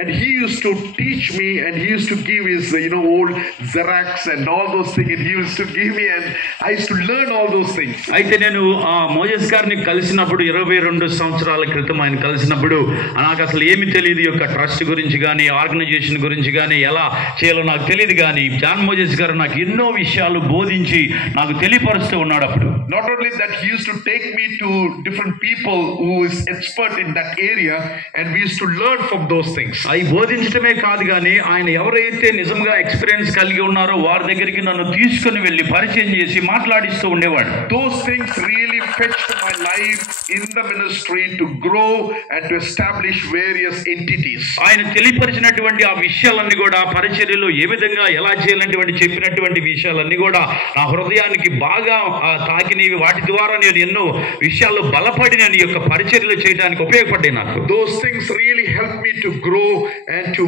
And he used to teach me, and he used to give his old Xerox and all those things, and he used to give me, and I used to learn all those things. అయితే నేను Moses గారిని కలిసినప్పుడు 22 సంవత్సరాల క్రితం ఆయన కలిసినప్పుడు నాకు అసలు ఏమి తెలియదు, యొక్క ట్రస్ట్ గురించి కానీ ఆర్గనైజేషన్ గురించి కానీ ఎలా చేయాలో నాకు తెలియదు. కానీ జాన్ మోజెస్ గారు నాకు ఎన్నో విషయాలు బోధించి నాకు తెలియపరుస్తూ ఉన్నాడు. అప్పుడు not only that, he used to take me to different people who is expert in that area, and we used to learn from those things. అవి బోధించడమే కాదు కానీ ఆయన ఎవరైతే నిజంగా ఎక్స్పీరియన్స్ కలిగి ఉన్నారో వారి దగ్గరికి నన్ను తీసుకుని వెళ్ళి పరిచయం చేసి మాట్లాడిస్తూ ఉండేవాడు. Those things really fetched my life in the ministry to grow and to establish various entities. ఆయన తెలియపరిచినటువంటి ఆ విషయాలన్నీ కూడా పరిచర్యలో ఏ విధంగా ఎలా చేయాలంటే చెప్పినటువంటి విషయాలన్నీ కూడా నా హృదయానికి బాగా తాకినవి. వాటి ద్వారా నేను ఎన్నో విషయాల్లో బలపడి నేను ఈ యొక్క పరిచర్యలు చేయడానికి ఉపయోగపడ్డాయి నాకు. Those things really helped me to grow and to